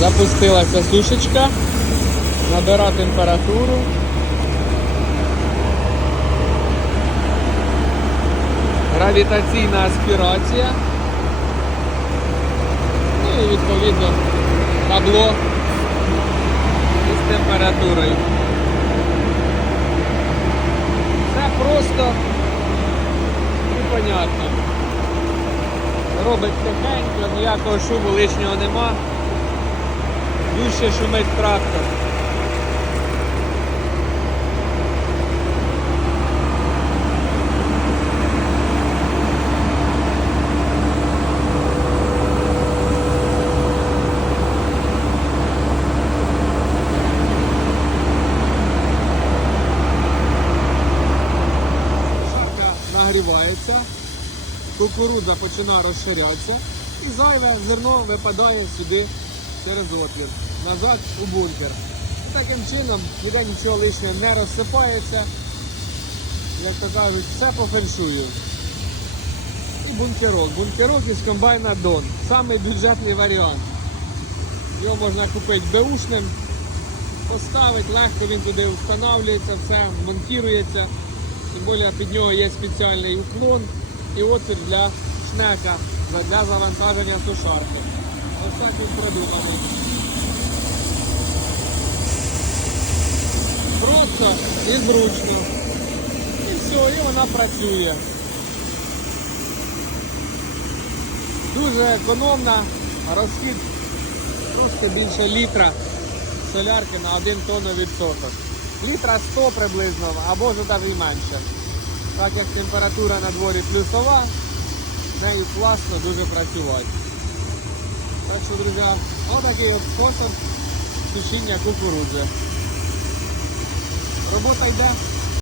Запустилася сушечка. Набира температуру. Гравітаційна аспірація. Ну і відповідно табло із температурою. Все просто і понятно. Робить тихенько, ніякого шуму лишнього нема. Дужче шумить трактор. Нагрівається, кукурудза починає розширятися і зайве зерно випадає сюди через отвір, назад у бункер. Таким чином ніде нічого лишнього не розсипається. Як то кажуть, все по феншую. І бункерок. Бункерок із комбайна Дон. Самий бюджетний варіант. Його можна купити беушним, поставити, легко він туди встановлюється, все монтується. Тим більше під нього є спеціальний уклон і отвір для шнека для завантаження сушарки. Ось так він продумано. Просто і зручно. І все, і вона працює. Дуже економна, розхід просто більше літра солярки на 1 тонну відсоток. Літра 100 приблизно, або навіть менше. Так як температура на дворі плюсова, нею класно дуже працювати. Так що, друзі, отакий от спосіб сушіння кукурудзи. Робота йде.